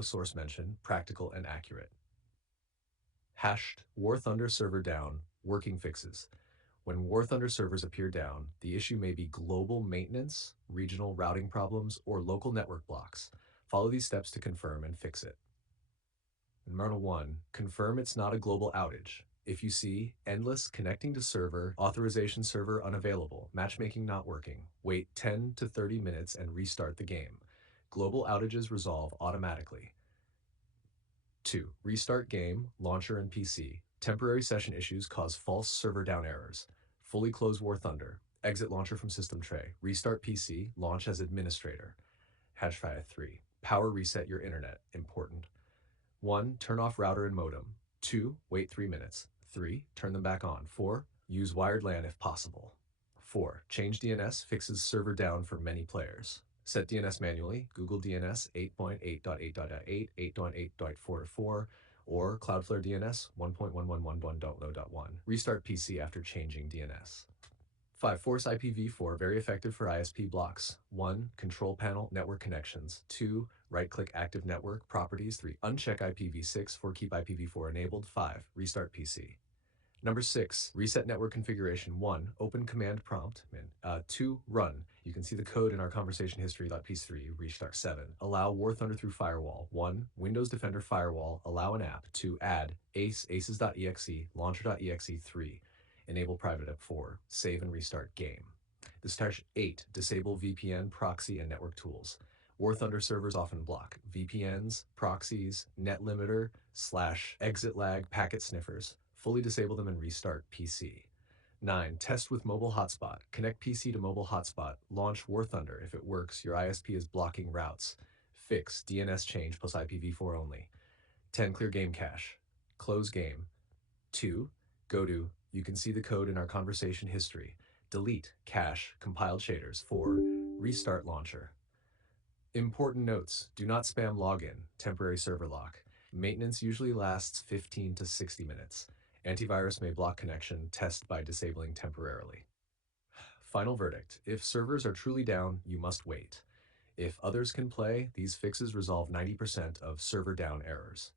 no source mention, practical and accurate. Hashed War Thunder server down, working fixes. When War Thunder servers appear down, the issue may be global maintenance, regional routing problems, or local network blocks. Follow these steps to confirm and fix it. Number 1, confirm it's not a global outage. If you see endless connecting to server, authorization server unavailable, matchmaking not working, wait 10 to 30 minutes and restart the game. Global outages resolve automatically. 2. Restart game, launcher, and PC. Temporary session issues cause false server down errors. Fully close War Thunder. Exit launcher from system tray. Restart PC, launch as administrator. Hatchfire 3. Power reset your internet. Important. 1. Turn off router and modem. 2. Wait 3 minutes. 3. Turn them back on. 4. Use wired LAN if possible. 4. Change DNS fixes server down for many players. Set DNS manually, Google DNS 8.8.8.8, 8.8.4.4, or Cloudflare DNS 1.1111.low.1. Restart PC after changing DNS. 5. Force IPv4, very effective for ISP blocks. 1. Control panel, network connections. 2. Right-click active network, properties. 3. Uncheck IPv6 for keep IPv4 enabled. 5. Restart PC. Number 6, reset network configuration. 1, open command prompt. 2, run. You can see the code in our conversation history.piece 3, restart 7. Allow War Thunder through firewall. 1, Windows Defender firewall, allow an app. 2, add aces.exe, launcher.exe. 3, enable private app. 4, save and restart game. This touch 8, disable VPN, proxy, and network tools. War Thunder servers often block VPNs, proxies, net limiter, / exit lag, packet sniffers. Fully disable them and restart PC. 9. Test with mobile hotspot. Connect PC to mobile hotspot. Launch War Thunder. If it works, your ISP is blocking routes. Fix DNS change plus IPv4 only. 10. Clear game cache. Close game. 2. Go to, you can see the code in our conversation history. Delete cache, compiled shaders. 4. Restart launcher. Important notes. Do not spam login. Temporary server lock. Maintenance usually lasts 15 to 60 minutes. Antivirus may block connection. Test by disabling temporarily. Final verdict. If servers are truly down, you must wait. If others can play, these fixes resolve 90% of server down errors.